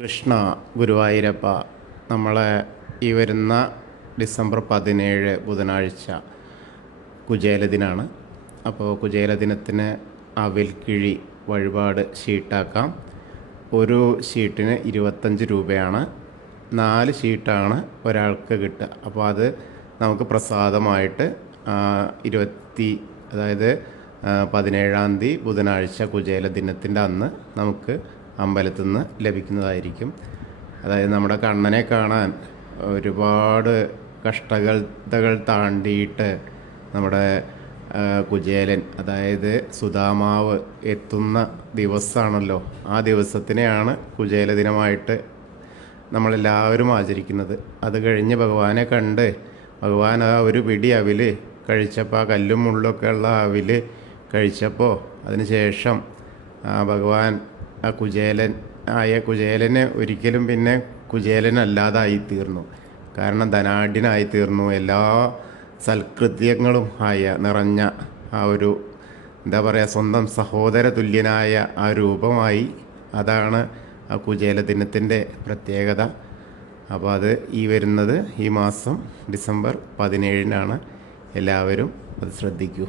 കൃഷ്ണ ഗുരുവായൂരപ്പ, നമ്മളെ ഈ വരുന്ന ഡിസംബർ 17 ബുധനാഴ്ച കുചേലദിനാണ്. അപ്പോൾ കുചേലദിനത്തിന് അവിൽക്കിഴി വഴിപാട് ഷീട്ടാക്കാം. ഒരു ഷീട്ടിന് 25 രൂപയാണ്. 4 ഷീട്ടാണ് ഒരാൾക്ക് കിട്ടുക. അപ്പോൾ അത് നമുക്ക് പ്രസാദമായിട്ട് 17-ാം തീയതി ബുധനാഴ്ച കുചേലദിനത്തിൻ്റെ അന്ന് നമുക്ക് അമ്പലത്തിൽ നിന്ന് ലഭിക്കുന്നതായിരിക്കും. അതായത് നമ്മുടെ കണ്ണനെ കാണാൻ ഒരുപാട് കഷ്ടതകൾ താണ്ടിയിട്ട് നമ്മുടെ കുചേലൻ, അതായത് സുധാമാവ് എത്തുന്ന ദിവസമാണല്ലോ. ആ ദിവസത്തിനെയാണ് കുചേല ദിനമായിട്ട് നമ്മളെല്ലാവരും ആചരിക്കുന്നത്. അത് കഴിഞ്ഞ് ഭഗവാനെ കണ്ട് ഭഗവാൻ ആ ഒരു പിടി അവിൽ കഴിച്ചപ്പോൾ, ആ കല്ലും മുള്ളൊക്കെ ഉള്ള അവിൽ കഴിച്ചപ്പോൾ, അതിന് ശേഷം ഭഗവാൻ ആ കുചേലന് ഒരിക്കലും പിന്നെ കുചേലനല്ലാതായി തീർന്നു. കാരണം ധനാഢ്യനായി തീർന്നു. എല്ലാ സൽകൃത്യങ്ങളും നിറഞ്ഞ ആ ഒരു സ്വന്തം സഹോദര തുല്യനായ ആ രൂപമായി. അതാണ് ആ കുചേലദിനത്തിൻ്റെ പ്രത്യേകത. അപ്പോൾ അത് ഈ മാസം ഡിസംബർ 17-നാണ്. എല്ലാവരും അത് ശ്രദ്ധിക്കൂ.